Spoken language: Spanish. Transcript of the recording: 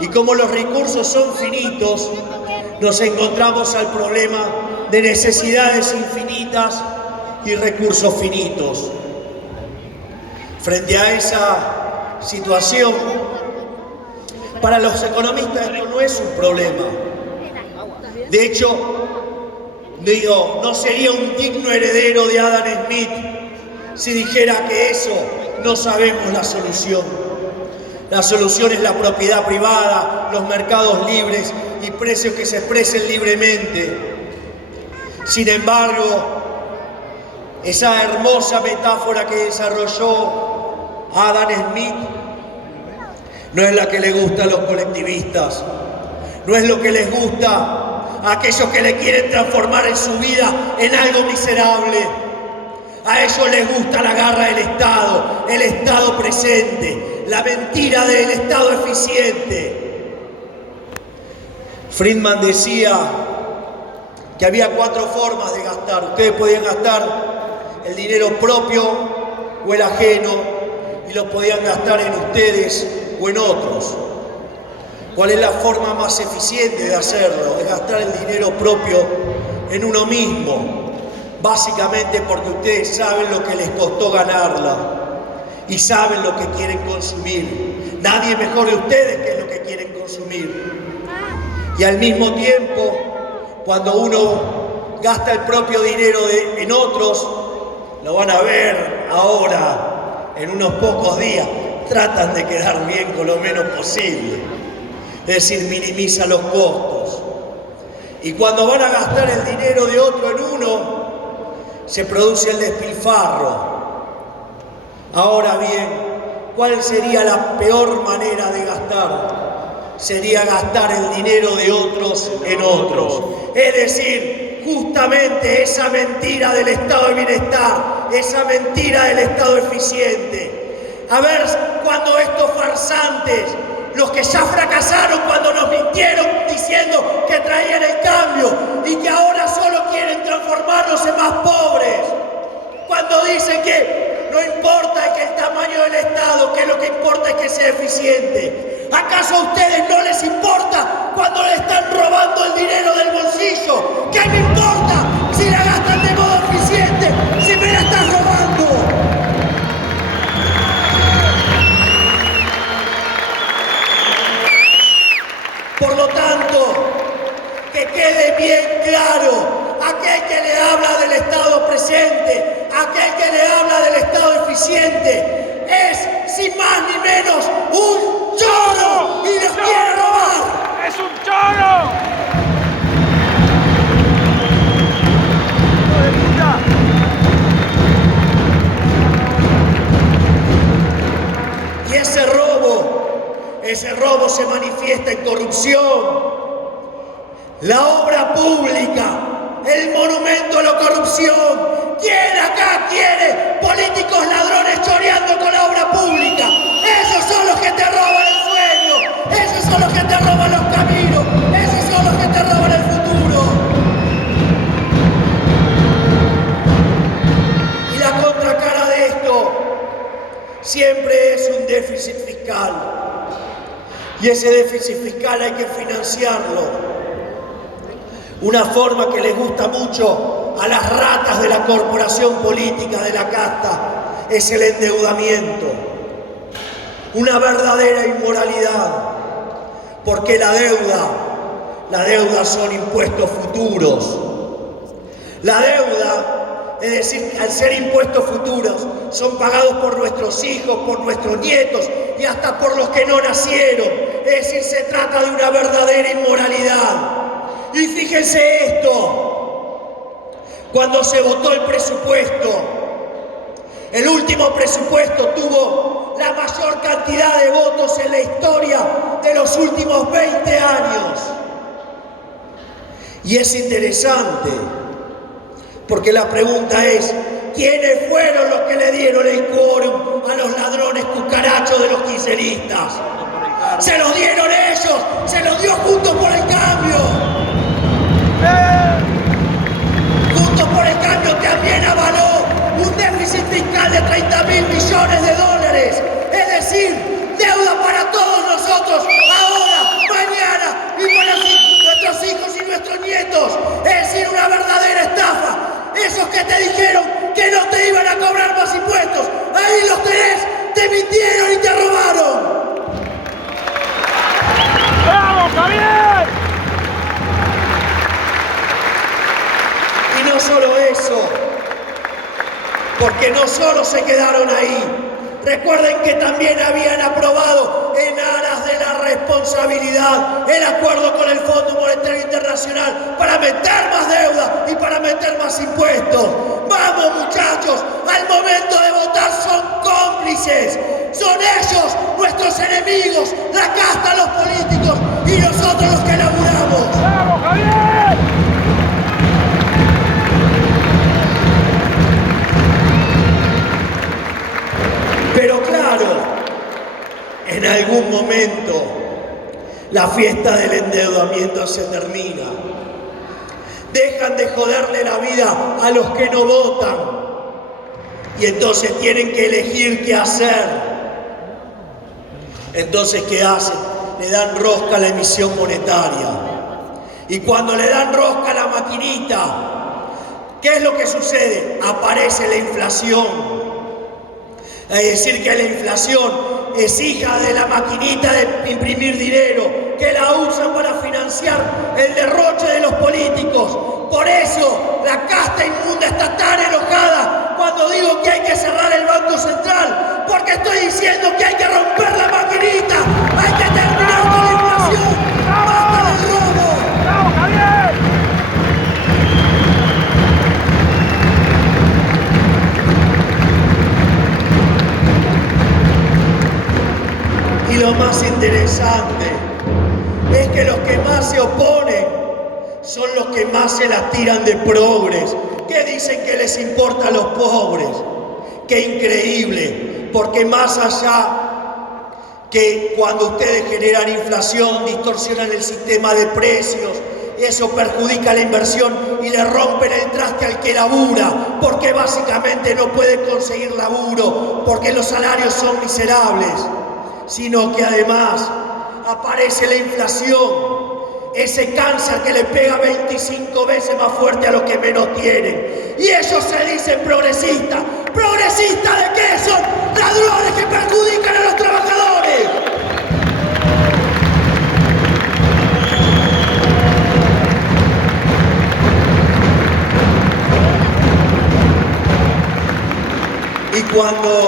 Y como los recursos son finitos, nos encontramos al problema de necesidades infinitas y recursos finitos. Frente a esa situación, para los economistas esto no es un problema. De hecho, no sería un digno heredero de Adam Smith si dijera que eso no sabemos la solución. La solución es la propiedad privada, los mercados libres y precios que se expresen libremente. Sin embargo, esa hermosa metáfora que desarrolló Adam Smith no es la que le gusta a los colectivistas, no es lo que les gusta a aquellos que le quieren transformar en su vida en algo miserable. A ellos les gusta la garra del Estado, el Estado presente, la mentira del Estado eficiente. Friedman decía que había 4 formas de gastar. Ustedes podían gastar el dinero propio o el ajeno y lo podían gastar en ustedes o en otros. ¿Cuál es la forma más eficiente de hacerlo? Es gastar el dinero propio en uno mismo. Básicamente porque ustedes saben lo que les costó ganarla y saben lo que quieren consumir. Nadie mejor de ustedes que es lo que quieren consumir. Y al mismo tiempo, cuando uno gasta el propio dinero en otros, lo van a ver ahora, en unos pocos días, tratan de quedar bien con lo menos posible. Es decir, minimiza los costos. Y cuando van a gastar el dinero de otro en uno, se produce el despilfarro. Ahora bien, ¿cuál sería la peor manera de gastar? Sería gastar el dinero de otros en otros. Es decir, justamente esa mentira del estado de bienestar, esa mentira del estado eficiente. A ver cuando estos farsantes, los que ya fracasaron cuando nos mintieron diciendo que traían el cambio y que ahora solo quieren transformarnos en más pobres, cuando dicen que no importa que el tamaño del Estado, que lo que importa es que sea eficiente. ¿Acaso a ustedes no les importa cuando le están robando el dinero del bolsillo? ¿Qué me importa si la gastan de modo eficiente, si me la están robando? Por lo tanto, que quede bien claro, aquel que le habla del Estado presente, aquel que le habla del Estado eficiente, es, sin más ni menos, un choro y los quiere robar. ¡Es un choro! ¡Hijo de puta! Y ese robo se manifiesta en corrupción. La obra pública, el monumento a la corrupción. ¿Quién acá quiere políticos ladrones choreando con la obra pública? Esos son los que te roban el sueño, esos son los que te roban los caminos, esos son los que te roban el futuro. Y la contracara de esto siempre es un déficit fiscal. Y ese déficit fiscal hay que financiarlo. Una forma que les gusta mucho a las ratas de la corporación política de la casta es el endeudamiento. Una verdadera inmoralidad, porque la deuda son impuestos futuros. La deuda, es decir, al ser impuestos futuros, son pagados por nuestros hijos, por nuestros nietos y hasta por los que no nacieron. Es decir, se trata de una verdadera inmoralidad. Y fíjense esto, cuando se votó el presupuesto, el último presupuesto tuvo la mayor cantidad de votos en la historia de los últimos 20 años. Y es interesante, porque la pregunta es, ¿quiénes fueron los que le dieron el quórum a los ladrones cucarachos de los kirchneristas? Se los dieron ellos, se los dio Juntos por el Cambio. Juntos por el Cambio también avaló un déficit fiscal de 30.000 millones de dólares, es decir, deuda para todos nosotros ahora Porque no solo se quedaron ahí, recuerden que también habían aprobado en aras de la responsabilidad el acuerdo con el Fondo Monetario Internacional para meter más deuda y para meter más impuestos. Vamos muchachos, al momento de votar son cómplices, son ellos nuestros enemigos, la casta, los políticos y nosotros los que laburamos. ¡Vamos, Javier! Pero claro, en algún momento la fiesta del endeudamiento se termina. Dejan de joderle la vida a los que no votan y entonces tienen que elegir qué hacer. Entonces, ¿qué hacen? Le dan rosca a la emisión monetaria. Y cuando le dan rosca a la maquinita, ¿qué es lo que sucede? Aparece la inflación. Es decir, que la inflación es hija de la maquinita de imprimir dinero, que la usan para financiar el derroche de los políticos. Por eso la casta inmunda está tan enojada cuando digo que hay que cerrar el Banco Central, porque estoy diciendo que hay que romper la maquinita, hay que terminar con la inflación. ¡Basta del robo! ¡Vamos, Javier! Y lo más interesante es que los que más se oponen son los que más se las tiran de progres, que dicen que les importa a los pobres. ¡Qué increíble! Porque más allá que cuando ustedes generan inflación, distorsionan el sistema de precios, eso perjudica la inversión y le rompen el traste al que labura, porque básicamente no puede conseguir laburo, porque los salarios son miserables, sino que además aparece la inflación, ese cáncer que le pega 25 veces más fuerte a los que menos tienen. Y ellos se dicen progresistas. ¿Progresistas de qué? Son ladrones que perjudican a los trabajadores. Y cuando